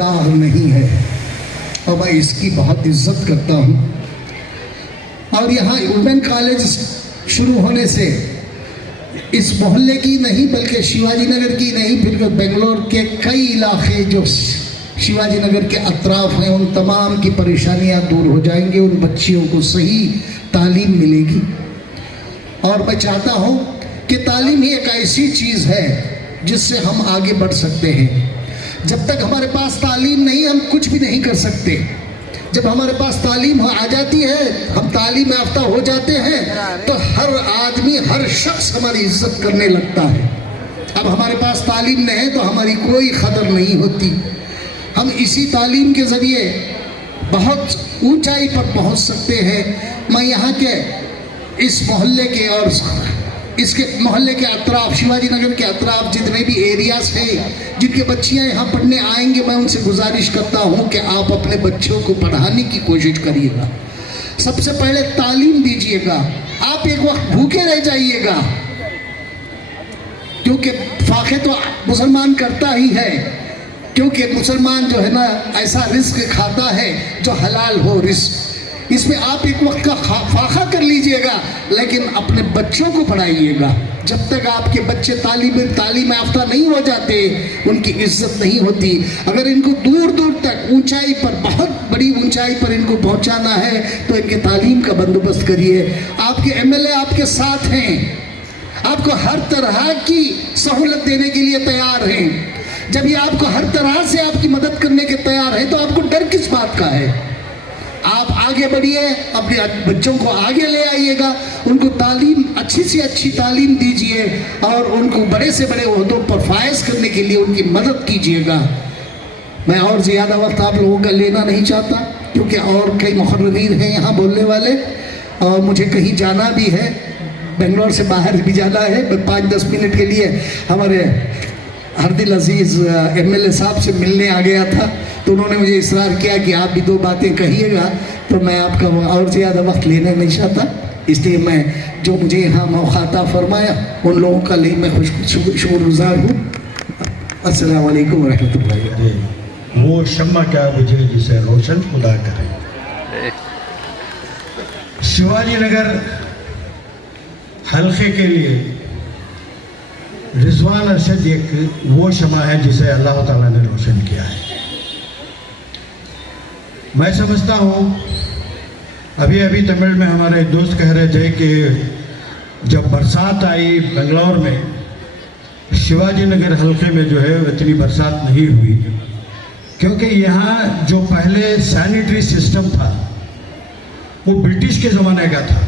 दाग नहीं है और मैं इसकी बहुत इज्जत करता हूँ। और यहाँ वुमेन कॉलेज शुरू होने से इस मोहल्ले की नहीं बल्कि शिवाजी नगर की नहीं, फिर बेंगलोर के कई इलाके जो शिवाजी नगर के अतराफ हैं उन तमाम की परेशानियाँ दूर हो जाएंगी, उन बच्चियों को सही तालीम मिलेगी। और मैं चाहता हूँ कि तालीम ही एक ऐसी चीज़ है जिससे हम आगे बढ़ सकते हैं। जब तक हमारे पास तालीम नहीं हम कुछ भी नहीं कर सकते। जब हमारे पास तालीम आ जाती है, हम तालीम याफ्ता हो जाते हैं, तो हर आदमी हर शख्स हमारी इज्जत करने लगता है। अब हमारे पास तालीम नहीं है तो हमारी कोई कदर नहीं होती। हम इसी तालीम के ज़रिए बहुत ऊंचाई पर पहुंच सकते हैं। मैं यहाँ के इस मोहल्ले के और इसके मोहल्ले के अतराफ, शिवाजी नगर के अतराफ जितने भी एरियाज़ हैं जिनके बच्चियाँ यहाँ पढ़ने आएंगे, मैं उनसे गुजारिश करता हूँ कि आप अपने बच्चों को पढ़ाने की कोशिश करिएगा। सबसे पहले तालीम दीजिएगा। आप एक वक्त भूखे रह जाइएगा, क्योंकि फाखे तो मुसलमान करता ही है, क्योंकि मुसलमान जो है ना ऐसा रिस्क खाता है जो हलाल हो रिस्क। इसमें आप एक वक्त का फाखा कर लीजिएगा, लेकिन अपने बच्चों को पढ़ाइएगा। जब तक आपके बच्चे तालीम याफ्ता नहीं हो जाते, उनकी इज्जत नहीं होती। अगर इनको दूर दूर तक ऊंचाई पर, बहुत बड़ी ऊंचाई पर इनको पहुंचाना है तो इनके तालीम का बंदोबस्त करिए। आपके एमएलए आपके साथ हैं, आपको हर तरह की सहूलत देने के लिए तैयार हैं। जब ये आपको हर तरह से आपकी मदद करने के तैयार है तो आपको डर किस बात का है? आप आगे बढ़िए, अपने बच्चों को आगे ले आइएगा, उनको तालीम, अच्छी से अच्छी तालीम दीजिए और उनको बड़े से बड़े ओहदों पर फायज करने के लिए उनकी मदद कीजिएगा। मैं और ज़्यादा वक्त आप लोगों का लेना नहीं चाहता, क्योंकि और कई मुखर्रीन हैं यहाँ बोलने वाले और मुझे कहीं जाना भी है, बेंगलोर से बाहर भी जाना है। 5-10 मिनट के लिए हमारे हरदिल अजीज़ एमएलए साहब से मिलने आ गया था, तो उन्होंने मुझे इसरार किया कि आप भी 2 बातें कहिएगा, तो मैं आपका और ज़्यादा वक्त लेना नहीं चाहता। इसलिए मैं जो मुझे यहाँ मौका अता फरमाया उन लोगों का लिए मैं शुक्रगुज़ार हूँ। अस्सलाम वालेकुम रहमतुल्लाहि। वो शम्मा क्या बुझे जिसे रोशन खुदा करे। शिवाजी नगर हल्के के लिए रिजवान अरशद एक वो शमा है जिसे अल्लाह ताला ने रोशन किया है। मैं समझता हूँ, अभी अभी तमिल में हमारे दोस्त कह रहे थे कि जब बरसात आई बेंगलोर में, शिवाजी नगर हल्के में जो है इतनी बरसात नहीं हुई, क्योंकि यहाँ जो पहले सैनिटरी सिस्टम था वो ब्रिटिश के ज़माने का था।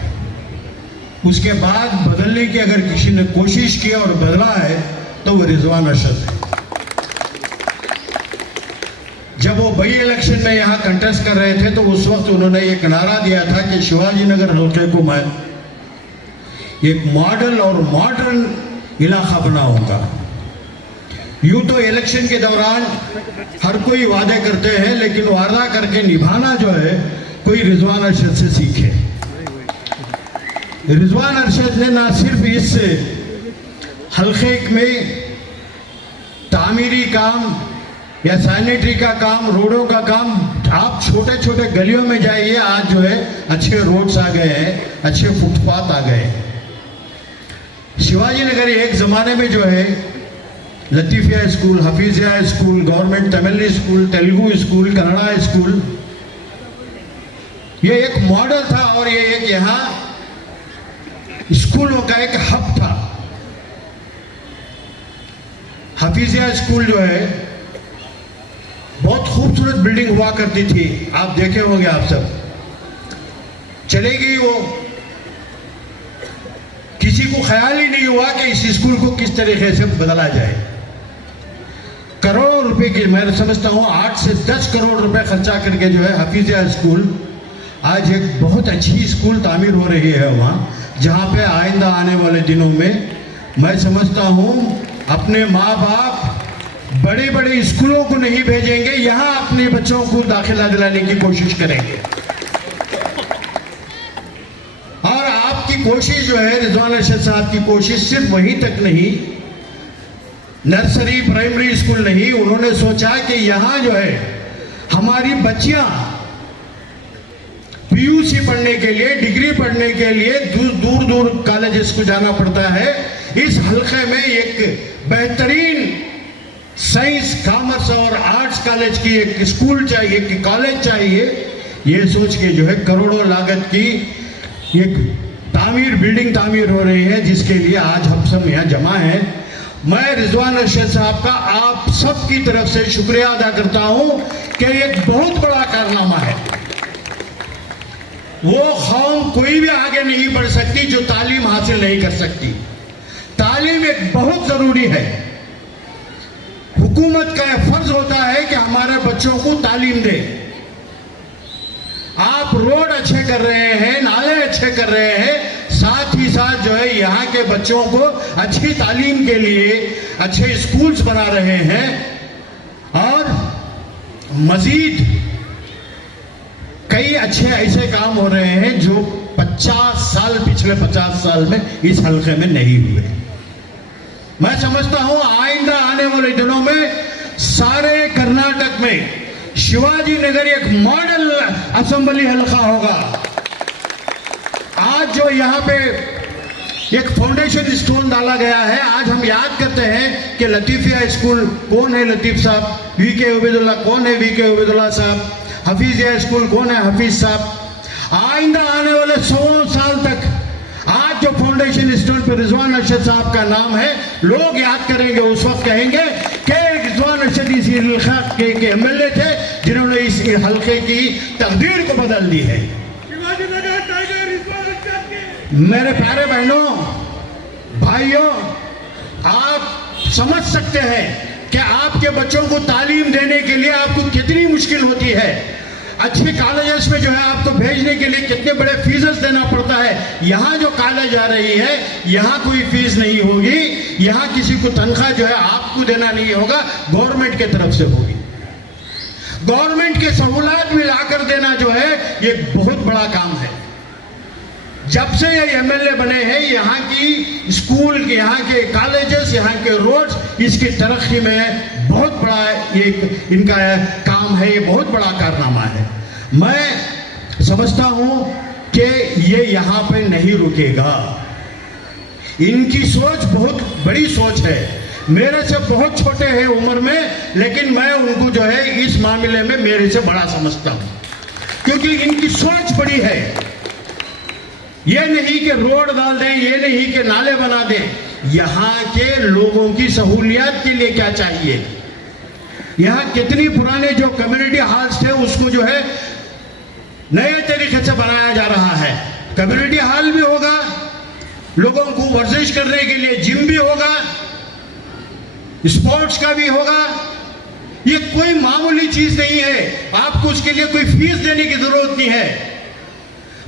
उसके बाद बदलने की अगर किसी ने कोशिश की और बदला है तो वो रिजवान अरशद है। जब वो बई इलेक्शन में यहाँ कंटेस्ट कर रहे थे तो उस वक्त उन्होंने एक नारा दिया था कि शिवाजी नगर हल्के को मैं एक मॉडल और मॉडर्न इलाका बनाऊंगा। यूं तो इलेक्शन के दौरान हर कोई वादे करते हैं, लेकिन वादा करके निभाना जो है कोई रिजवान अरशद से सीखे। रिजवान अरशद ने ना सिर्फ इस हल्के में तामीरी काम या सैनिटरी का काम, रोडों का काम, आप छोटे छोटे गलियों में जाइए, आज जो है अच्छे रोड्स आ गए हैं, अच्छे फुटपाथ आ गए। शिवाजी नगर एक ज़माने में जो है Latifia school, Hafeezia school, government Tamil school, Telugu school, Kannada school, ये एक मॉडल था और ये एक यहाँ स्कूलों का एक हब था। हफीज़िया स्कूल जो है बहुत खूबसूरत बिल्डिंग हुआ करती थी, आप देखे होंगे आप सब। चले गई वो, किसी को ख्याल ही नहीं हुआ कि इस स्कूल को किस तरीके से बदला जाए। करोड़ों रुपए की, मैं समझता हूँ 8 से 10 करोड़ रुपए खर्चा करके जो है हफीज़िया स्कूल आज एक बहुत अच्छी स्कूल तामीर हो रही है वहाँ, जहाँ पे आइंदा आने वाले दिनों में मैं समझता हूँ अपने माँ बाप बड़े बड़े स्कूलों को नहीं भेजेंगे, यहाँ अपने बच्चों को दाखिला दिलाने की कोशिश करेंगे। और आपकी कोशिश जो है, रिजवान अरशद साहब की कोशिश सिर्फ वहीं तक नहीं, नर्सरी प्राइमरी स्कूल नहीं, उन्होंने सोचा कि यहाँ जो है हमारी बच्चियां पीयूसी पढ़ने के लिए, डिग्री पढ़ने के लिए दूर दूर कॉलेजेस को जाना पड़ता है। इस हल्के में एक बेहतरीन साइंस, कॉमर्स और आर्ट्स कॉलेज की एक स्कूल चाहिए, एक कॉलेज चाहिए। ये सोच के जो है करोड़ों लागत की एक बिल्डिंग तामीर हो रही है, जिसके लिए आज हम सब यहाँ जमा हैं। मैं रिजवान अरशद साहब का आप सब की तरफ से शुक्रिया अदा करता हूं कि एक बहुत बड़ा कारनामा है। वो कौम कोई भी आगे नहीं बढ़ सकती जो तालीम हासिल नहीं कर सकती। तालीम एक बहुत जरूरी है। हुकूमत का फर्ज होता है कि हमारे बच्चों को तालीम दे। आप रोड अच्छे कर रहे हैं, नाले अच्छे कर रहे हैं, साथ ही साथ जो है यहाँ के बच्चों को अच्छी तालीम के लिए अच्छे स्कूल्स बना रहे हैं और मजीद कई अच्छे ऐसे काम हो रहे हैं जो पिछले 50 साल में इस हल्के में नहीं हुए। मैं समझता हूं आइंदा आने वाले दिनों में सारे कर्नाटक में शिवाजी नगर एक मॉडल असेंबली हल्का होगा। आज जो यहाँ पे एक फाउंडेशन स्टोन डाला गया है, आज हम याद करते हैं कि लतीफिया स्कूल कौन है लतीफ साहब, वीके उबैदुल्ला कौन है वीके उबैदुल्ला साहब, हफीजिया स्कूल कौन है हफीज साहब। आइंदा आने वाले 100 साल तक आज जो फाउंडेशन स्टोन पर रिजवान अरशद साहब का नाम है, लोग याद करेंगे, उस वक्त कहेंगे कि रिजवान अरशद इस इलाके के एमएलए थे जिन्होंने इस हल्के की तकदीर को बदल दी है। मेरे प्यारे बहनों भाइयों, आप समझ सकते हैं कि आपके बच्चों को तालीम देने के लिए आपको कितनी मुश्किल होती है। अच्छे कॉलेजेस में जो है आपको भेजने के लिए कितने बड़े फीसेस देना पड़ता है। यहाँ जो कॉलेज आ रही है, यहाँ कोई फीस नहीं होगी, यहाँ किसी को तनख्वाह जो है आपको देना नहीं होगा, गवर्नमेंट की तरफ से होगी। गवर्नमेंट के सहूलत में लाकर देना जो है ये बहुत बड़ा काम है। जब से ये एमएलए बने हैं, यहाँ की स्कूल, यहाँ के कॉलेजेस, यहाँ के रोड्स, इसकी तरक्की में बहुत बड़ा ये इनका काम है, ये बहुत बड़ा कारनामा है। मैं समझता हूँ कि ये यहाँ पे नहीं रुकेगा। इनकी सोच बहुत बड़ी सोच है, मेरे से बहुत छोटे हैं उम्र में, लेकिन मैं उनको जो है इस मामले में मेरे से बड़ा समझता हूँ, क्योंकि इनकी सोच बड़ी है। ये नहीं कि रोड डाल दें, ये नहीं कि नाले बना दें, यहाँ के लोगों की सहूलियत के लिए क्या चाहिए। यहाँ कितनी पुराने जो कम्युनिटी हॉल्स थे उसको जो है नए तरीके से बनाया जा रहा है। कम्युनिटी हॉल भी होगा, लोगों को वर्जिश करने के लिए जिम भी होगा, स्पोर्ट्स का भी होगा। ये कोई मामूली चीज नहीं है, आपको उसके लिए कोई फीस देने की जरूरत नहीं है।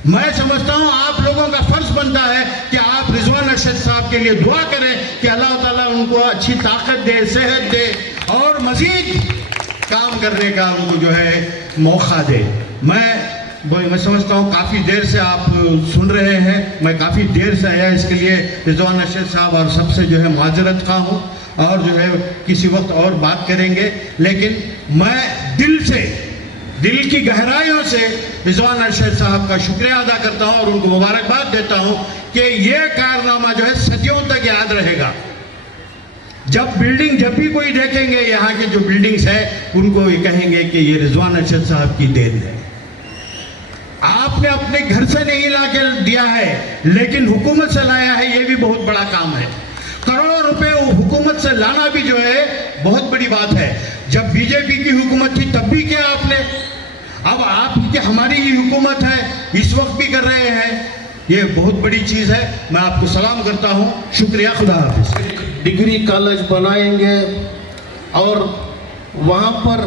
मैं समझता हूं आप लोगों का फर्ज बनता है कि आप रिजवान अरशद साहब के लिए दुआ करें कि अल्लाह ताला उनको अच्छी ताकत दे, सेहत दे और मजीद काम करने का उनको जो है मौका दे। मैं समझता हूँ काफ़ी देर से आप सुन रहे हैं, मैं काफ़ी देर से आया, इसके लिए रिजवान अरशद साहब और सबसे जो है माजरत खा हूँ और जो है किसी वक्त और बात करेंगे। लेकिन मैं दिल की गहराइयों से रिजवान अरशद साहब का शुक्रिया अदा करता हूं और उनको मुबारकबाद देता हूं कि ये कारनामा जो है सदियों तक याद रहेगा। जब भी कोई देखेंगे यहाँ के जो बिल्डिंग्स है, उनको ये कहेंगे कि ये रिजवान अरशद साहब की देन है। आपने अपने घर से नहीं ला के दिया है, लेकिन हुकूमत से लाया है, ये भी बहुत बड़ा काम है। करोड़ों रुपए हुकूमत से लाना भी जो है बहुत बड़ी बात है। जब बीजेपी की हुकूमत थी तब भी किया आपने, अब आपकी हमारी ही हुकूमत है, इस वक्त भी कर रहे हैं, ये बहुत बड़ी चीज़ है। मैं आपको सलाम करता हूँ, शुक्रिया, खुदा हाफिज़। डिग्री कॉलेज बनाएंगे और वहाँ पर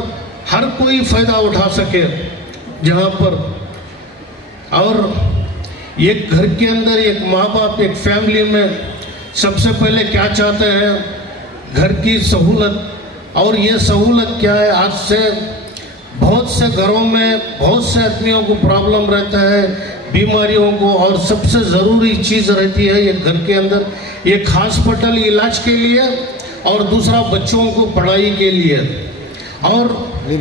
हर कोई फ़ायदा उठा सके, जहाँ पर और एक घर के अंदर एक माँ बाप एक फैमिली में सबसे पहले क्या चाहते हैं, घर की सहूलत। और ये सहूलत क्या है, आज से बहुत से घरों में बहुत से आदमियों को प्रॉब्लम रहता है, बीमारियों को, और सबसे ज़रूरी चीज़ रहती है एक घर के अंदर एक हॉस्पिटल इलाज के लिए और दूसरा बच्चों को पढ़ाई के लिए। और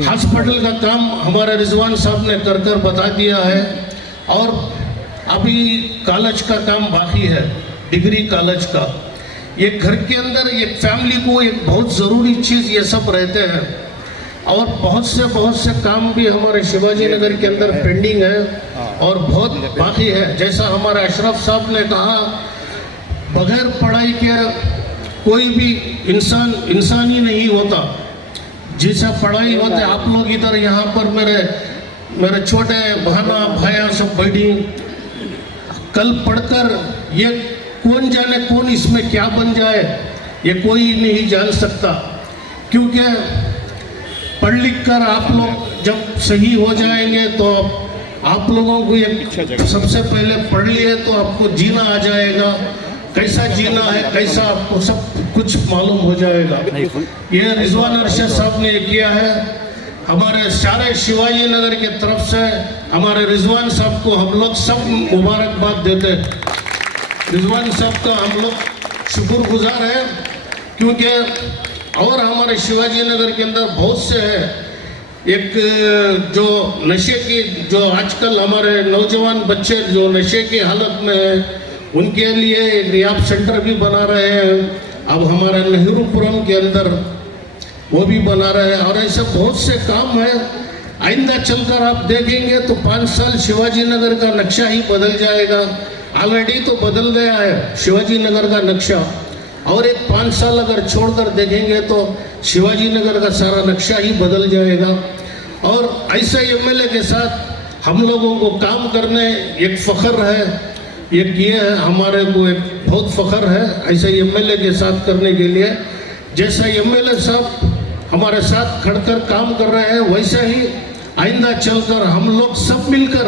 हॉस्पिटल का काम हमारे रिजवान साहब ने कर बता दिया है। और अभी कॉलेज का काम बाकी है, डिग्री कॉलेज का। एक घर के अंदर एक फैमिली को एक बहुत ज़रूरी चीज़ ये सब रहते हैं। और बहुत से काम भी हमारे शिवाजी नगर के अंदर पेंडिंग है और बहुत बाकी है। जैसा हमारे अशरफ साहब ने कहा, बगैर पढ़ाई के कोई भी इंसान ही नहीं होता। जैसा पढ़ाई होते, आप लोग इधर यहाँ पर मेरे छोटे बहना भाइयाँ सब बैठी, कल पढ़कर ये कौन जाने कौन इसमें क्या बन जाए, ये कोई नहीं जान सकता। क्योंकि पढ़ लिख कर आप लोग जब सही हो जाएंगे तो आप लोगों को एक सबसे पहले पढ़ लिए तो आपको जीना आ जाएगा, कैसा जीना है कैसा आपको सब कुछ मालूम हो जाएगा। ये रिजवान अरशद साहब ने किया है। हमारे सारे शिवाजी नगर की तरफ से हमारे रिजवान साहब को हम लोग सब मुबारकबाद देते हैं। रिजवान साहब का हम लोग शुक्रगुजार है, क्योंकि और हमारे शिवाजी नगर के अंदर बहुत से है। एक जो नशे की, जो आजकल हमारे नौजवान बच्चे जो नशे की हालत में है, उनके लिए एक रिहाब सेंटर भी बना रहे हैं। अब हमारे नेहरूपुरम के अंदर वो भी बना रहे हैं। और ऐसे बहुत से काम है। आइंदा चलकर आप देखेंगे तो 5 साल शिवाजी नगर का नक्शा ही बदल जाएगा। ऑलरेडी तो बदल गया है शिवाजी नगर का नक्शा, और एक 5 साल अगर छोड़कर देखेंगे तो शिवाजी नगर का सारा नक्शा ही बदल जाएगा। और ऐसे एमएलए के साथ हम लोगों को काम करने एक फ़ख्र है, एक ये है हमारे को एक बहुत फ़ख्र है ऐसे एमएलए के साथ करने के लिए। जैसा एमएलए साहब हमारे साथ खड़कर काम कर रहे हैं, वैसा ही आइंदा चलकर हम लोग सब मिलकर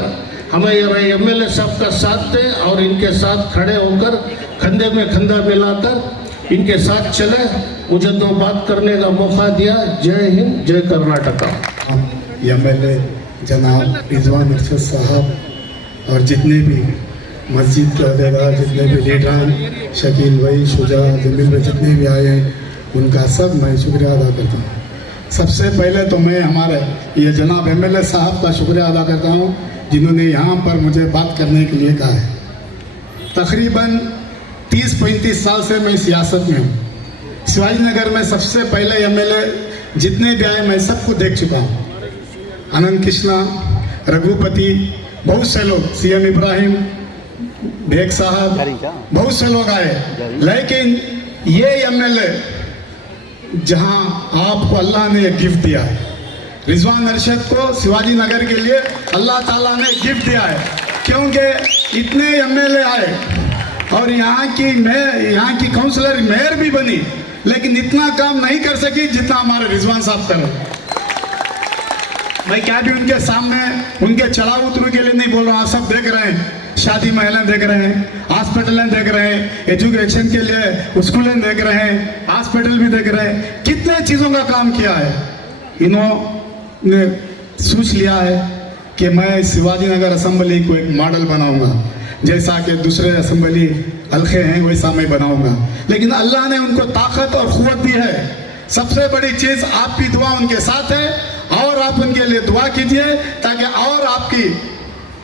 हमें एमएलए साहब का साथ दें और इनके साथ खड़े होकर कंधे में कंधा मिलाकर इनके साथ चले। मुझे 2 बात करने का मौका दिया। जय हिंद, जय कर्नाटका। एमएलए जनाब रिजवान अरशद साहब और जितने भी मस्जिद के अहदेदार, जितने भी लीडरान, शकील भाई, शुजा, जमील भाई, जितने भी आए हैं, उनका सब मैं शुक्रिया अदा करता हूँ। सबसे पहले तो मैं हमारे ये जनाब एमएलए साहब का शुक्रिया अदा करता हूँ, जिन्होंने यहाँ पर मुझे बात करने के लिए कहा है। तकरीबन 30-35 साल से मैं सियासत में हूँ। शिवाजी नगर में सबसे पहले एमएलए जितने भी आए मैं सबको देख चुका हूँ। अनंत कृष्णा, रघुपति, बहुत से लोग, सीएम इब्राहिम बेग साहब, बहुत से लोग आए। लेकिन ये एमएलए जहाँ आपको अल्लाह ने एक गिफ्ट दिया है, रिजवान अरशद को शिवाजी नगर के लिए अल्लाह ताला ने गिफ्ट दिया है। क्योंकि इतने एमएलए आए और यहाँ की काउंसलर मेयर भी बनी, लेकिन इतना काम नहीं कर सकी जितना हमारे रिजवान साहब करे। मैं क्या भी उनके सामने उनके चढ़ाव उतरू के लिए नहीं बोल रहा हूँ। आप सब देख रहे हैं, शादी महलें देख रहे हैं, हॉस्पिटलें देख रहे हैं, एजुकेशन के लिए स्कूलें देख रहे हैं, हॉस्पिटल भी देख रहे हैं। कितने चीज़ों का काम किया है। इन्होंने सोच लिया है कि मैं शिवाजी नगर असेंबली को एक मॉडल बनाऊंगा, जैसा कि दूसरे असेंबली हल्के हैं वैसा मैं बनाऊंगा। लेकिन अल्लाह ने उनको ताकत और क़ुव्वत दी है। सबसे बड़ी चीज़ आपकी दुआ उनके साथ है, और आप उनके लिए दुआ कीजिए ताकि और आपकी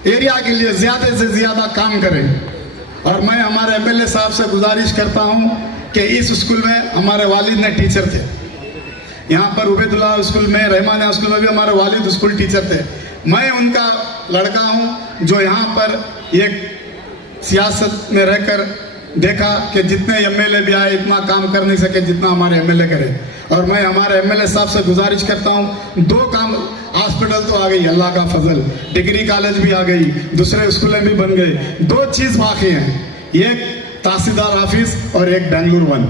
एरिया के लिए ज़्यादा से ज़्यादा काम करें। और मैं हमारे एमएलए साहब से गुजारिश करता हूं कि इस स्कूल में हमारे वालिद ने टीचर थे। यहाँ पर उबैदुल्लाह स्कूल में, रहमानिया स्कूल में भी हमारे वालिद स्कूल टीचर थे। मैं उनका लड़का हूँ जो यहाँ पर एक सियासत में रहकर देखा कि जितने एमएलए भी आए इतना काम कर नहीं सके जितना हमारे एमएलए करे। और मैं हमारे एमएलए साहब से गुजारिश करता हूँ, 2 काम, हॉस्पिटल तो आ गई अल्लाह का फजल, डिग्री कॉलेज भी आ गई, दूसरे स्कूलें भी बन गए, 2 चीज़ बाकी हैं, एक तहसीलदार ऑफिस और एक बेंगलुरु 1।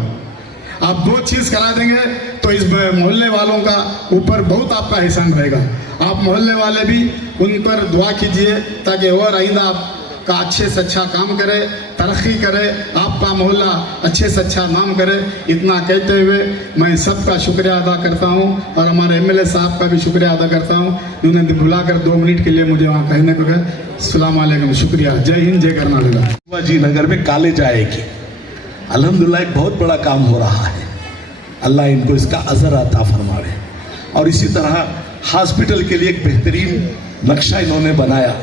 आप 2 चीज़ करा देंगे तो इस मोहल्ले वालों का ऊपर बहुत आपका एहसान रहेगा। आप मोहल्ले वाले भी उन पर दुआ कीजिए ताकि और आइंदा आपका अच्छे से अच्छा काम करे, तरक्की करे, आपका मोहल्ला अच्छे से अच्छा नाम करे। इतना कहते हुए मैं सबका शुक्रिया अदा करता हूं और हमारे एमएलए साहब का भी शुक्रिया अदा करता हूं, उन्होंने बुलाकर 2 मिनट के लिए मुझे वहाँ कहने को कहा। अस्सलाम वालेकुम, शुक्रिया। जय हिंद, जय कर्नाटका। शिवाजी नगर में कॉलेज आएगी, अल्हम्दुलिल्लाह एक बहुत बड़ा काम हो रहा है। अल्लाह इनको इसका अज़र अता फरमावे। और इसी तरह हॉस्पिटल के लिए एक बेहतरीन नक्शा इन्होंने बनाया।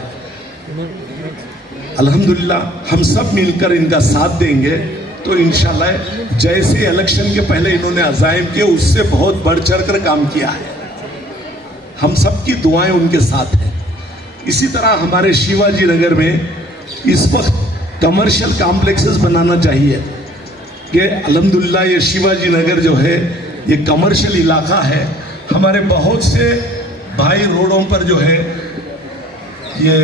अल्हम्दुलिल्लाह हम सब मिलकर इनका साथ देंगे तो इंशाल्लाह जैसे इलेक्शन के पहले इन्होंने अज़ाइम किए उससे बहुत बढ़ चढ़ कर काम किया है। हम सब की दुआएं उनके साथ हैं। इसी तरह हमारे शिवाजी नगर में इस वक्त कमर्शियल कॉम्प्लेक्सेस बनाना चाहिए कि अल्हम्दुलिल्लाह ये शिवाजी नगर जो है ये कमर्शियल इलाका है। हमारे बहुत से भाई रोडों पर जो है ये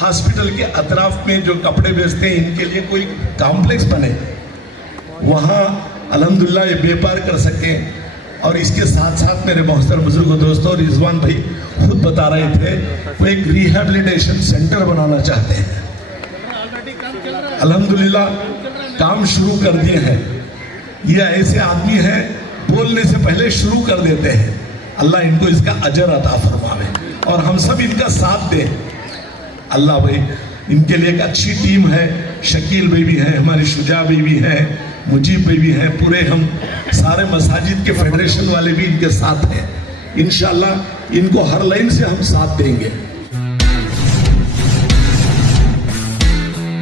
हॉस्पिटल के अतराफ में जो कपड़े बेचते हैं इनके लिए कोई कॉम्प्लेक्स बने, वहाँ अल्हम्दुलिल्लाह ये व्यापार कर सकें। और इसके साथ साथ मेरे मोहतरम बुजुर्ग दोस्तों रिजवान भाई खुद बता रहे थे वो एक रिहैबिलिटेशन सेंटर बनाना चाहते हैं। अल्हम्दुलिल्लाह काम शुरू कर दिए हैं। ये ऐसे आदमी हैं बोलने से पहले शुरू कर देते हैं। अल्लाह इनको इसका अजर अता फरमावे और हम सब इनका साथ दें। अल्लाह भाई इनके लिए एक अच्छी टीम है। शकील भाई भी हैं, हमारी शुजा भाई भी हैं, मुजीब भाई भी हैं, पूरे हम सारे मसाजिद के फेडरेशन वाले भी इनके साथ हैं। इंशाअल्लाह इनको हर लाइन से हम साथ देंगे।